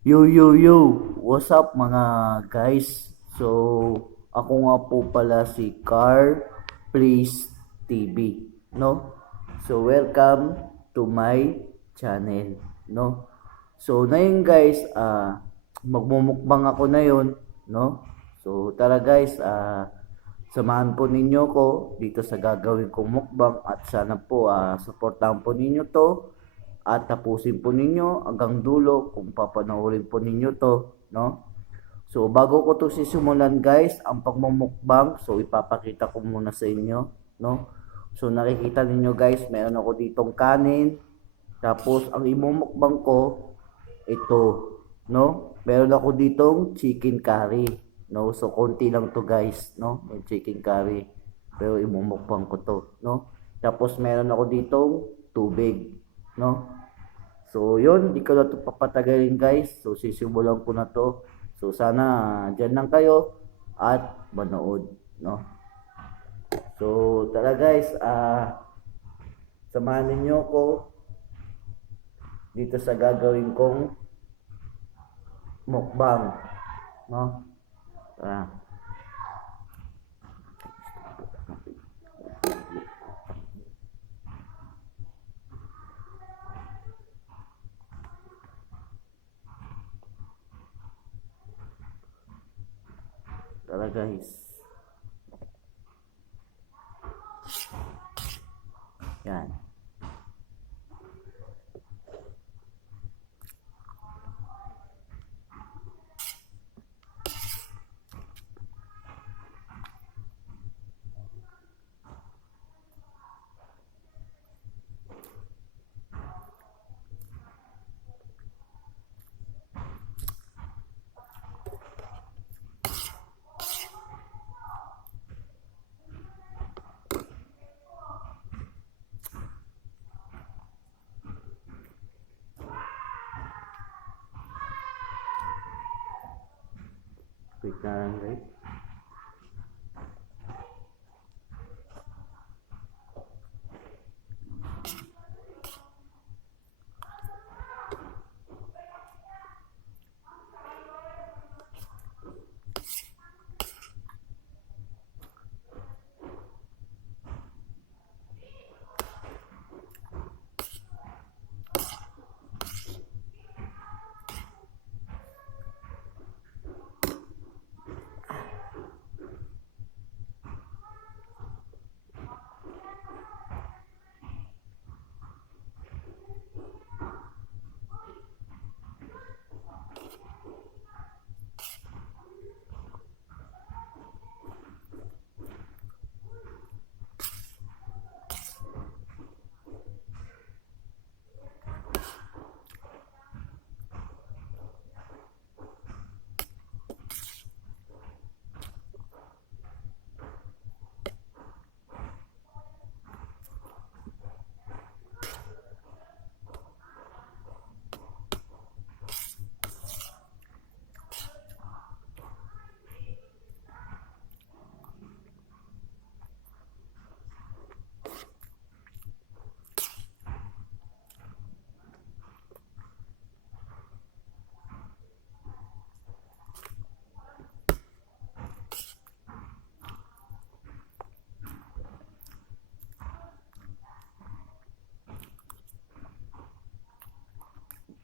Yo yo yo, what's up mga guys? So, ako nga po pala si Car Please TV, no? So, welcome to my channel, no? So, na yun guys, magmumukbang ako na yun, no? So, tara guys, samahan po ninyo ko dito sa gagawin kong mukbang at sana po supportahan po ninyo to at tapusin po ninyo hanggang dulo kung papanoorin po ninyo to, no? So, bago ko to sisimulan guys, ang pagmumukbang, so ipapakita ko muna sa inyo, no? So, nakikita ninyo guys, meron ako ditong kanin, tapos ang imumukbang ko, ito, no? Meron ako ditong chicken curry, no? So, konti lang to guys, no? Yung chicken curry, pero imumukbang ko to, no? Tapos meron ako ditong tubig, no? So, yun, di ko na ito papatagalin guys. So, sisimulan ko na to. So, sana dyan lang kayo at manood, no? So, tara guys, samahan ninyo ko dito sa gagawin kong mukbang, no? Tara. Tara guys. Yan. Wait na lang guys.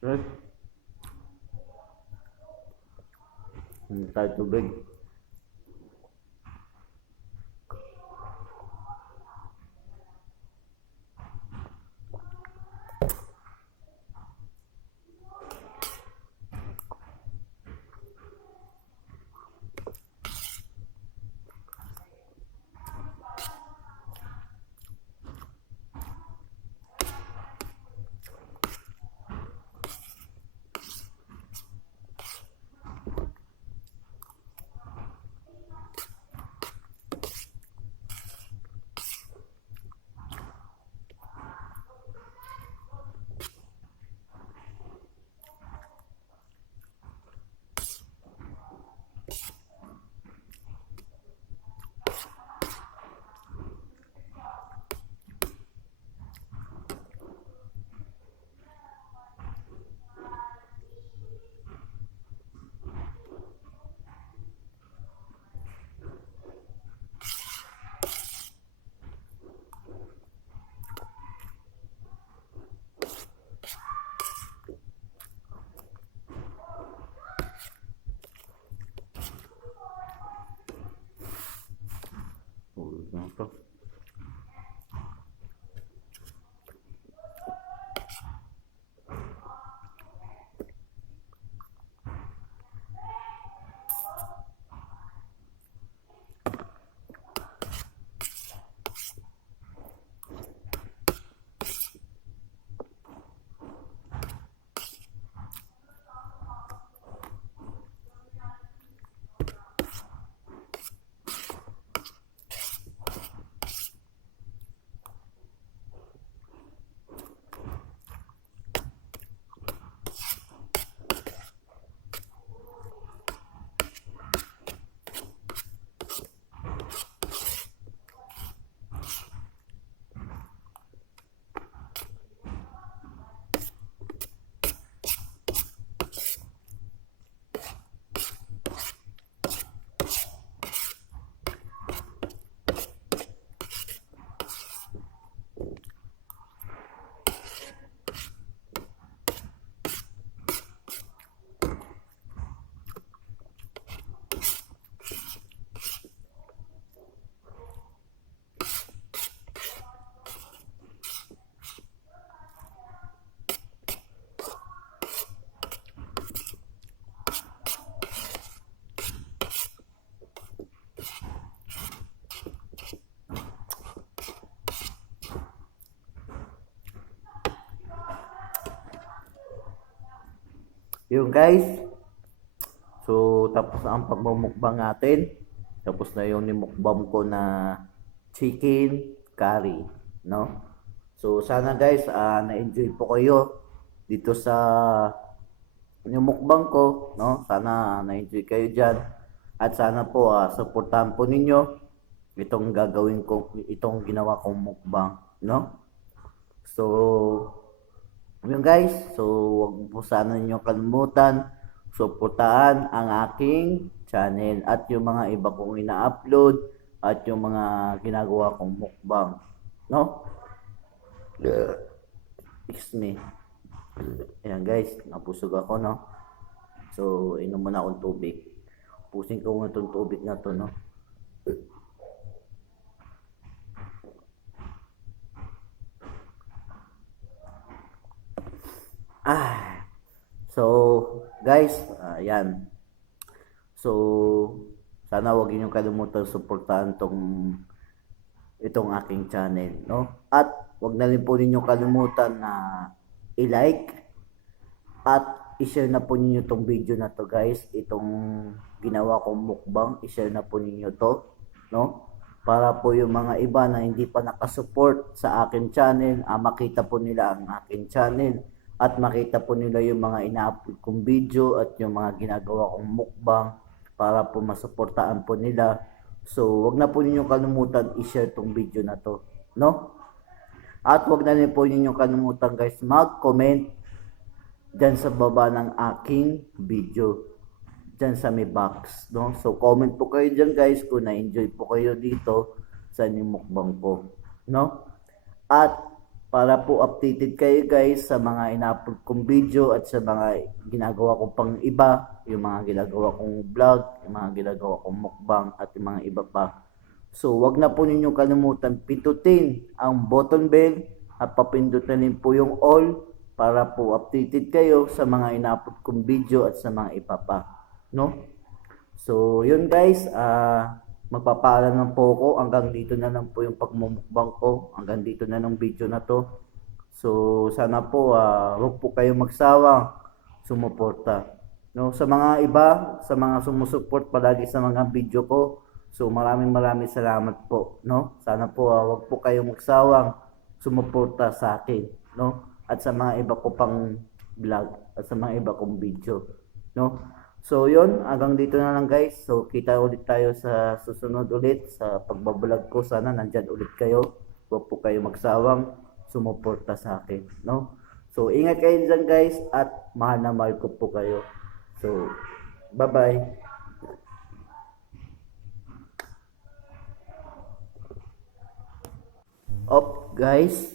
Right? Tayo tubig. Yun guys, so tapos na ang pagmumukbang natin. Tapos na yung nimukbang ko na chicken curry, no? So sana guys, na-enjoy po kayo dito sa nimukbang ko, no? Sana na-enjoy kayo diyan. At sana po suportahan po ninyo itong gagawin ko, itong ginawa kong mukbang, no? So yun guys, so wag po sana ninyo kalimutan suportahan ang aking channel at yung mga iba kong ina-upload at yung mga ginagawa kong mukbang, no? Excuse me. Ayan guys, napusog ako, no? So inom muna akong tubig. Pusin ko muna itong tubig na to, no? So guys, ayan. So sana wag niyo kalimutan suportahan itong aking channel, no? At wag na rin po ninyo kalimutan na i-like at i-share na po ninyo itong video na to guys, itong ginawa kong mukbang, i-share na po ninyo to, no? Para po yung mga iba na hindi pa nakasupport sa akin channel, makita po nila ang aking channel at makita po nila yung mga ina-upload kong video at yung mga ginagawa kong mukbang para po masuportaan po nila. So wag na po ninyo kalimutan i-share tong video na to, no? At wag na rin po ninyo kalimutan guys mag-comment dyan sa baba ng aking video, dyan sa may box, no? So comment po kayo dyan guys kung na-enjoy po kayo dito sa mukbang ko, no? At para po updated kayo guys sa mga ina-upload kong video at sa mga ginagawa kong pang iba, yung mga ginagawa kong vlog, yung mga ginagawa kong mukbang at yung mga iba pa. So wag na po ninyo kalimutan pindutin ang button bell at papindutin din po yung all para po updated kayo sa mga ina-upload kong video at sa mga iba pa, no? So yun guys, magpapaalam lang po ako, hanggang dito na lang po yung pagmumukbang ko, hanggang dito na ng video na to. So sana po huwag po kayo magsawang sumuporta, no? Sa mga iba, sa mga sumusuport palagi sa mga video ko, so maraming salamat po, no? Sana po huwag po kayo magsawang sumuporta sa akin, no? At sa mga iba ko pang vlog at sa mga iba kong video, no? So yun, hanggang dito na lang guys. So kita ulit tayo sa susunod ulit sa pagbablog ko. Sana nandyan ulit kayo. Huwag po kayo magsawang sumuporta sa akin, no? So ingat kayo dyan guys at mahal na mahal ko po kayo. So bye bye. Up guys.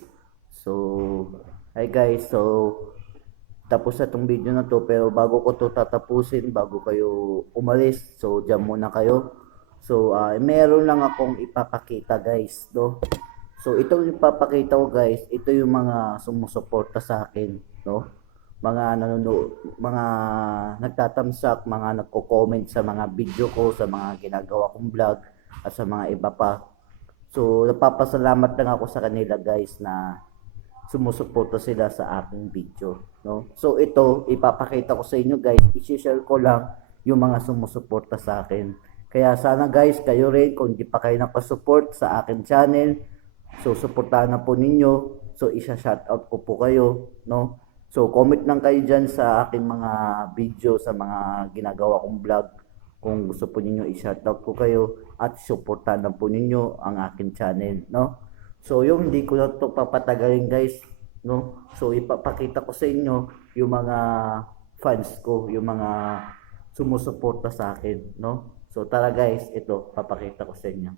So hi guys. So tapos na tong video na to, pero bago ko to tatapusin, bago kayo umalis, so dyan muna kayo. So meron lang akong ipapakita guys, no? So itong ipapakita ko guys, ito yung mga sumusuporta sa akin, no? Mga nanonood, mga nagtatamsak, mga nagko-comment sa mga video ko, sa mga ginagawa kong vlog at sa mga iba pa. So napapasalamat lang ako sa kanila guys na sumusuporta sila sa aking video, no? So ito ipapakita ko sa inyo guys, i-share ko lang yung mga sumusuporta sa akin. Kaya sana guys, kayo rin kung di pa kayo nakasupport sa akin channel, so suportahan na po ninyo. So isa-shoutout ko po kayo, no? So comment lang kayo dyan sa aking mga video, sa mga ginagawa kong vlog, kung gusto po ninyo i-shoutout ko kayo at suportahan na po ninyo ang aking channel, no? So yung hindi ko na to papatagalin guys, no? So ipapakita ko sa inyo yung mga fans ko, yung mga sumusuporta sa akin, no? So tara guys, ito papakita ko sa inyo.